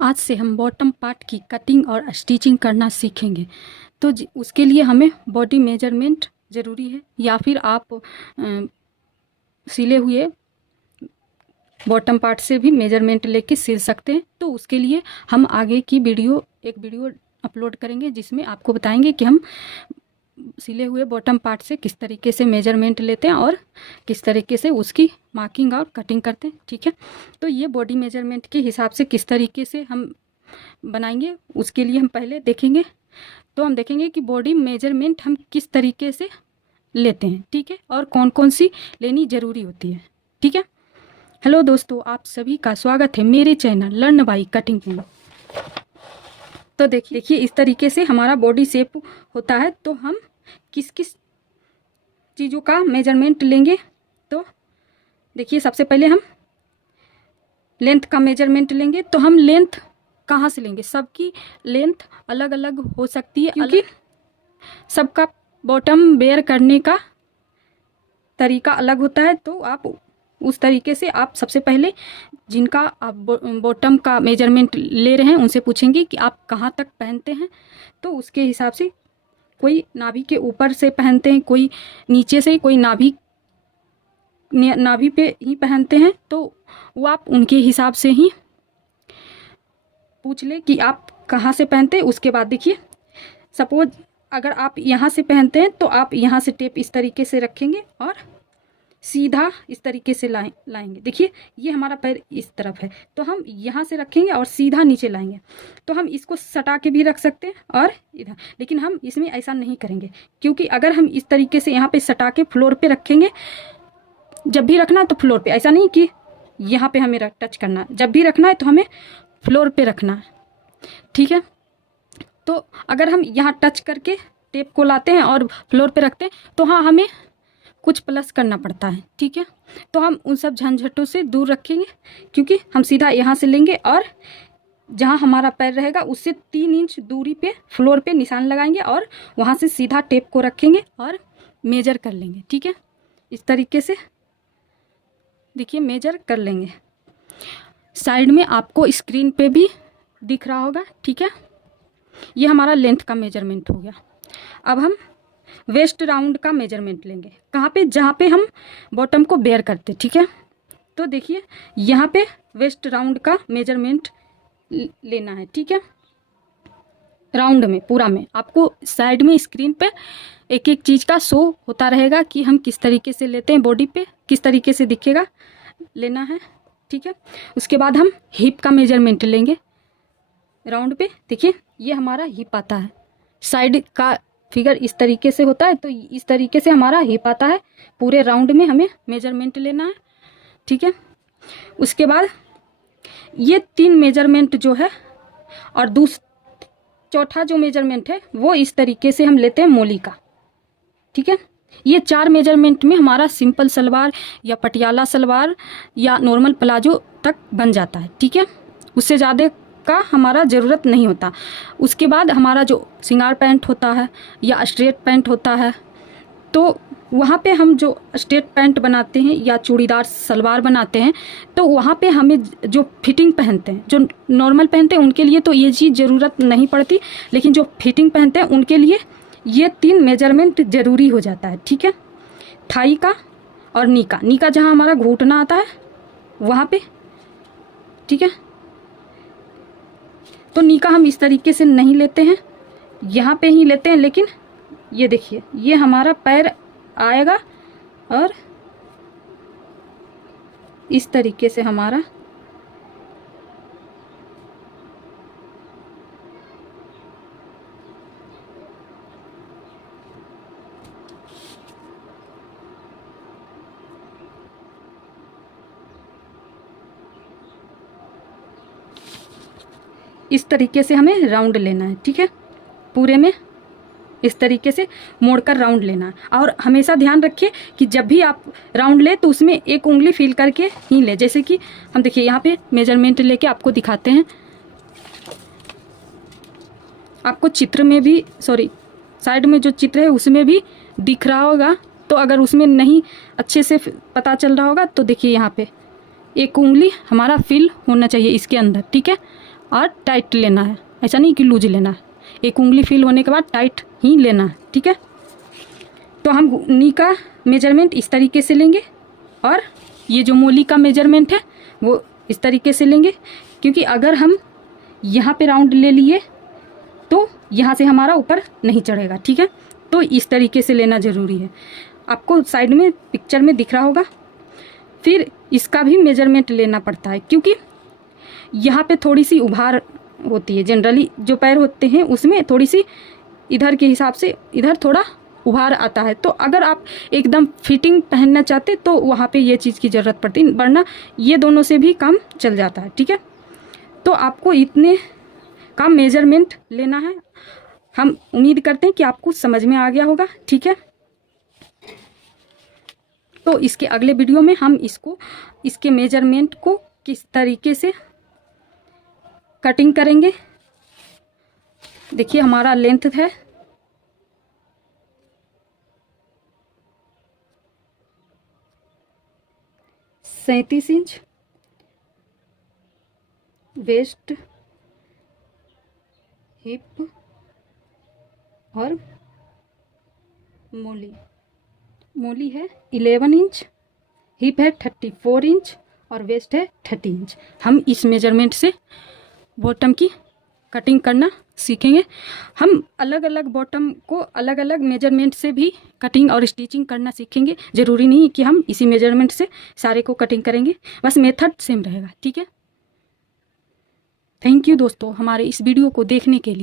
आज से हम बॉटम पार्ट की कटिंग और स्टिचिंग करना सीखेंगे। तो उसके लिए हमें बॉडी मेजरमेंट ज़रूरी है, या फिर आप सिले हुए बॉटम पार्ट से भी मेजरमेंट लेके सिल सकते हैं। तो उसके लिए हम आगे की एक वीडियो अपलोड करेंगे जिसमें आपको बताएंगे कि हम सिले हुए बॉटम पार्ट से किस तरीके से मेजरमेंट लेते हैं और किस तरीके से उसकी मार्किंग और कटिंग करते हैं। ठीक है, तो ये बॉडी मेजरमेंट के हिसाब से किस तरीके से हम बनाएंगे उसके लिए हम पहले देखेंगे। तो हम देखेंगे कि बॉडी मेजरमेंट हम किस तरीके से लेते हैं, ठीक है, और कौन कौन सी लेनी ज़रूरी होती है। ठीक है, हेलो दोस्तों, आप सभी का स्वागत है मेरे चैनल लर्न बाय कटिंग में। तो देखिए इस तरीके से हमारा बॉडी शेप होता है। तो हम किस किस चीज़ों का मेजरमेंट लेंगे, तो देखिए सबसे पहले हम लेंथ का मेजरमेंट लेंगे। तो हम लेंथ कहाँ से लेंगे, सबकी लेंथ अलग अलग हो सकती है क्योंकि सबका बॉटम वेयर करने का तरीका अलग होता है। तो आप उस तरीके से आप सबसे पहले जिनका आप बॉटम का मेजरमेंट ले रहे हैं उनसे पूछेंगे कि आप कहाँ तक पहनते हैं। तो उसके हिसाब से कोई नाभि के ऊपर से पहनते हैं, कोई नीचे से, कोई नाभि पे ही पहनते हैं। तो वो आप उनके हिसाब से ही पूछ ले कि आप कहाँ से पहनते हैं। उसके बाद देखिए सपोज अगर आप यहाँ से पहनते हैं तो आप यहाँ से टेप इस तरीके से रखेंगे और सीधा इस तरीके से लाएंगे। देखिए ये हमारा पैर इस तरफ है तो हम यहाँ से रखेंगे और सीधा नीचे लाएंगे। तो हम इसको सटा के भी रख सकते हैं और इधर, लेकिन हम इसमें ऐसा नहीं करेंगे क्योंकि अगर हम इस तरीके से यहाँ पे सटा के फ्लोर पे रखेंगे, जब भी रखना है तो फ्लोर पे, ऐसा नहीं कि यहाँ पे हमें टच करना है, जब भी रखना है तो हमें फ्लोर पे रखना है। ठीक है, तो अगर हम यहाँ टच करके टेप को लाते हैं और फ्लोर पे रखते हैं तो हाँ हमें कुछ प्लस करना पड़ता है। ठीक है, तो हम उन सब झंझटों से दूर रखेंगे क्योंकि हम सीधा यहाँ से लेंगे और जहाँ हमारा पैर रहेगा उससे 3 इंच दूरी पे फ्लोर पे निशान लगाएंगे और वहाँ से सीधा टेप को रखेंगे और मेजर कर लेंगे। ठीक है, इस तरीके से देखिए मेजर कर लेंगे। साइड में आपको स्क्रीन पे भी दिख रहा होगा। ठीक है, ये हमारा लेंथ का मेजरमेंट हो गया। अब हम वेस्ट राउंड का मेजरमेंट लेंगे। कहाँ पे, जहाँ पे हम बॉटम को बेयर करते। ठीक है, तो देखिए यहाँ पे वेस्ट राउंड का मेजरमेंट लेना है। ठीक है, राउंड में पूरा में आपको साइड में स्क्रीन पे एक एक चीज़ का शो होता रहेगा कि हम किस तरीके से लेते हैं, बॉडी पे किस तरीके से दिखेगा, लेना है। ठीक है, उसके बाद हम हिप का मेजरमेंट लेंगे राउंड पे। देखिए ये हमारा हिप आता है, साइड का फिगर इस तरीके से होता है तो इस तरीके से हमारा हिप आता है। पूरे राउंड में हमें मेजरमेंट लेना है। ठीक है, उसके बाद ये 3 मेजरमेंट जो है और चौथा जो मेजरमेंट है वो इस तरीके से हम लेते हैं मोली का। ठीक है, ये 4 मेजरमेंट में हमारा सिंपल सलवार या पटियाला सलवार या नॉर्मल प्लाजो तक बन जाता है। ठीक है, उससे ज़्यादा का हमारा ज़रूरत नहीं होता। उसके बाद हमारा जो सिंगार पैंट होता है या स्ट्रेट पैंट होता है, तो वहाँ पे हम जो स्ट्रेट पैंट बनाते हैं या चूड़ीदार सलवार बनाते हैं तो वहाँ पे हमें जो फिटिंग पहनते हैं, जो नॉर्मल पहनते हैं उनके लिए तो ये चीज़ ज़रूरत नहीं पड़ती, लेकिन जो फिटिंग पहनते हैं उनके लिए ये 3 मेजरमेंट ज़रूरी हो जाता है। ठीक है, थाई का और नी का जहाँ हमारा घुटना आता है वहाँ पे। ठीक है, तो नी का हम इस तरीके से नहीं लेते हैं, यहाँ पे ही लेते हैं। लेकिन ये देखिए ये हमारा पैर आएगा और इस तरीके से हमारा इस तरीके से हमें राउंड लेना है। ठीक है, पूरे में इस तरीके से मोड़कर राउंड लेना है। और हमेशा ध्यान रखिए कि जब भी आप राउंड ले तो उसमें एक उंगली फील करके ही ले। जैसे कि हम देखिए यहाँ पे मेजरमेंट लेके आपको दिखाते हैं, आपको चित्र में भी साइड में जो चित्र है उसमें भी दिख रहा होगा। तो अगर उसमें नहीं अच्छे से पता चल रहा होगा तो देखिए यहाँ पे एक उंगली हमारा फिल होना चाहिए इसके अंदर। ठीक है, और टाइट लेना है, ऐसा नहीं कि लूज लेना है। एक उंगली फील होने के बाद टाइट ही लेना है, ठीक है। तो हम नी का मेजरमेंट इस तरीके से लेंगे और ये जो मोली का मेजरमेंट है वो इस तरीके से लेंगे, क्योंकि अगर हम यहाँ पे राउंड ले लिए तो यहाँ से हमारा ऊपर नहीं चढ़ेगा, ठीक है। तो इस तरीके से लेना ज़रूरी है, आपको साइड में पिक्चर में दिख रहा होगा। फिर इसका भी मेजरमेंट लेना पड़ता है, क्योंकि यहाँ पे थोड़ी सी उभार होती है। जनरली जो पैर होते हैं उसमें थोड़ी सी इधर के हिसाब से इधर थोड़ा उभार आता है। तो अगर आप एकदम फिटिंग पहनना चाहते तो वहाँ पे ये चीज़ की ज़रूरत पड़ती है, वरना ये दोनों से भी काम चल जाता है, ठीक है। तो आपको इतने का मेजरमेंट लेना है। हम उम्मीद करते हैं कि आपको समझ में आ गया होगा, ठीक है। तो इसके अगले वीडियो में हम इसके मेजरमेंट को किस तरीके से कटिंग करेंगे। देखिए हमारा लेंथ है 37 इंच, वेस्ट, हिप और मोली है 11 इंच, हिप है 34 इंच और वेस्ट है 30 इंच। हम इस मेजरमेंट से बॉटम की कटिंग करना सीखेंगे। हम अलग अलग बॉटम को अलग अलग मेजरमेंट से भी कटिंग और स्टिचिंग करना सीखेंगे। ज़रूरी नहीं कि हम इसी मेजरमेंट से सारे को कटिंग करेंगे, बस मेथड सेम रहेगा, ठीक है। थैंक यू दोस्तों हमारे इस वीडियो को देखने के लिए।